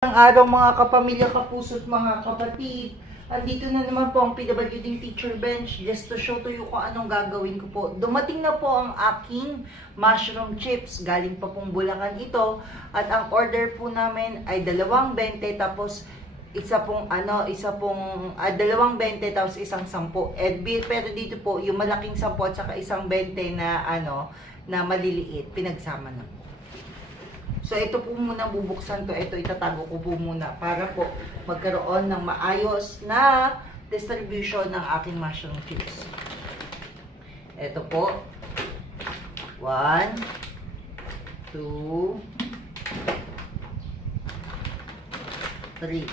Ang araw mga kapamilya, kapuso't mga kapatid. Andito na naman po ang PWD Teacher Bench just to show to you kung anong gagawin ko po. Dumating na po ang aking mushroom chips. Galing pa pong Bulacan ito. At ang order po namin ay 2.20 tapos dalawang 20 tapos isang 10. Pero dito po yung malaking 10 at saka isang 20 na maliliit. Pinagsama na po. So, ito po muna bubuksan to. Ito itatago ko po muna para po magkaroon ng maayos na distribution ng aking mushroom chips. Ito po. 1, 2, 3.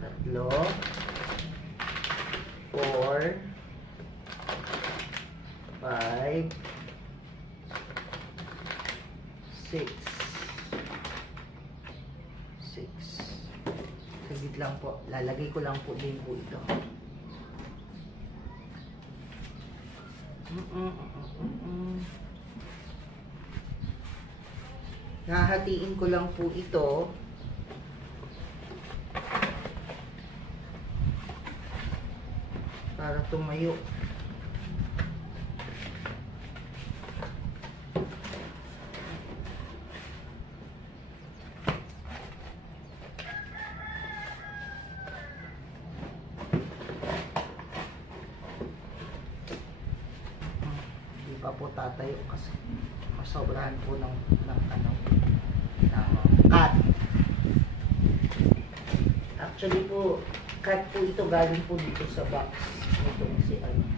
Tatlo. 4, 5, 6. Saglit lang po. Lalagay ko lang po din po ito. Hahatiin ko lang po ito. Para tumayo. Pa po tatayo kasi masobrahan po ng cut. Actually po, cut po ito galing po dito sa box. Ito si ano.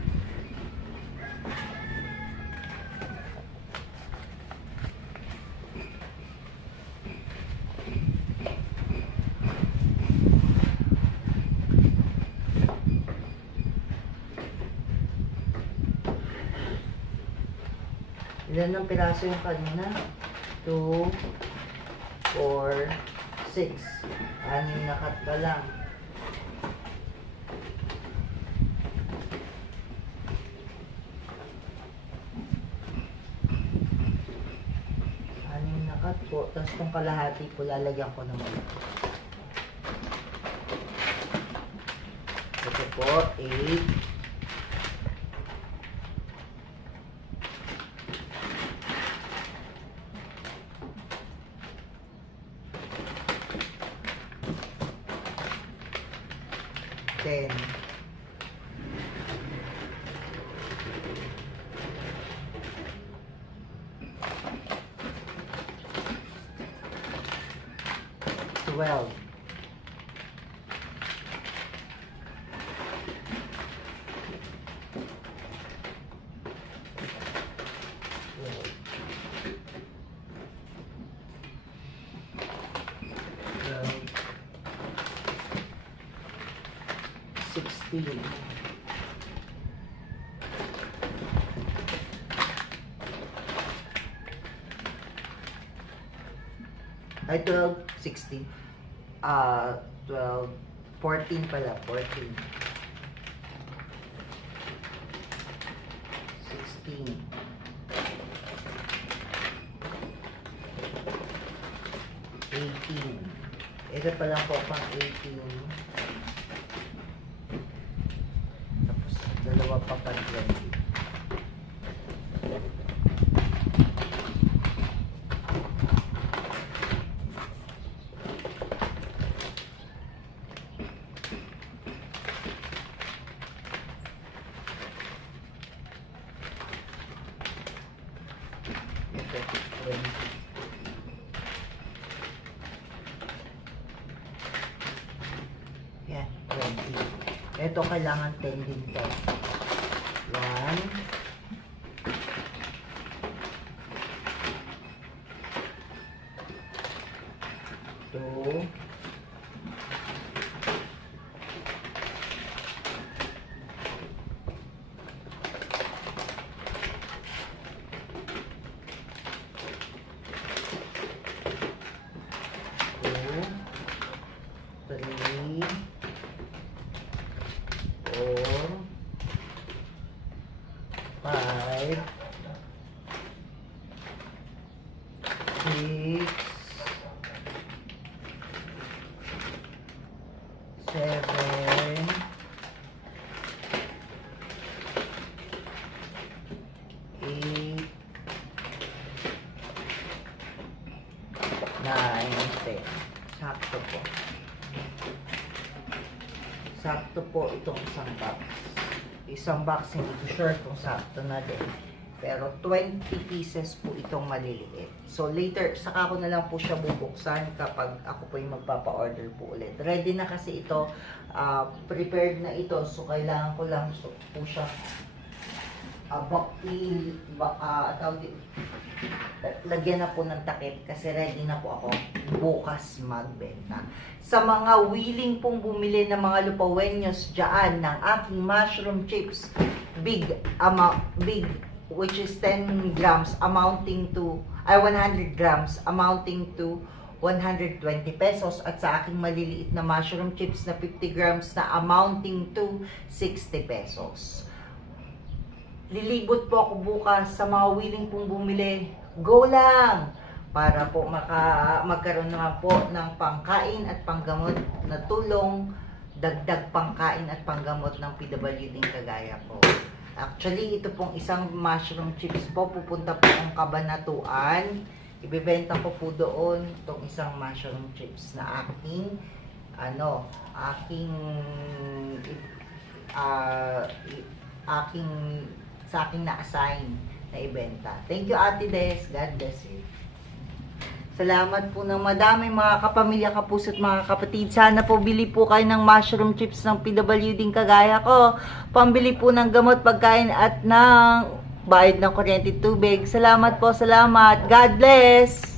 Ilan ng piraso yung kanina? 2, 4, 6. 6 na cut pa lang. Anim na cut po. Tapos itong kalahati po lalagyan ko ng malaki. Ito po, 8. 10. 12. 16. Ay, 12, 16. 12, 14 pala, 14. 16. 18. Ito pa lang po pang 18. Dalawa pa pa 20. Ito, 20. Yan, 20. Ito kailangan 10 din to. 1, 2, 3, 4, 5, 6, 7, 8, 9, 10. Sakto po. Sakto po itong isang box. Isang box, hindi ko sure kung sakto na din. Pero 20 pieces po itong maliliit. So later, saka ko na lang po siya bubuksan kapag ako po yung magpapa-order po ulit. Ready na kasi ito. Prepared na ito. So kailangan ko lang po siya lagyan na po ng takip kasi ready na po ako bukas magbenta. Sa mga willing pong bumili ng mga lupawenyos dyan ng aking mushroom chips, big which is 10 grams amounting to 100 grams amounting to 120 pesos, at sa aking maliliit na mushroom chips na 50 grams na amounting to 60 pesos. Lilibot po ako bukas sa mga willing pong bumili. Go lang! Para po magkaroon naman po ng pangkain at panggamot na tulong, dagdag pangkain at panggamot ng PWD kagaya ko. Actually, ito pong isang mushroom chips po, pupunta po ang Kabanatuan. Ibebenta ko po doon itong isang mushroom chips na sa aking na-assign na ibenta. Thank you, Ate Des. God bless you. Salamat po ng madami mga kapamilya, kapuso at mga kapatid. Sana po bili po kayo ng mushroom chips ng PWD kagaya ko. Pambili po ng gamot, pagkain at ng bayad ng kuryente tubig. Salamat po, salamat. God bless!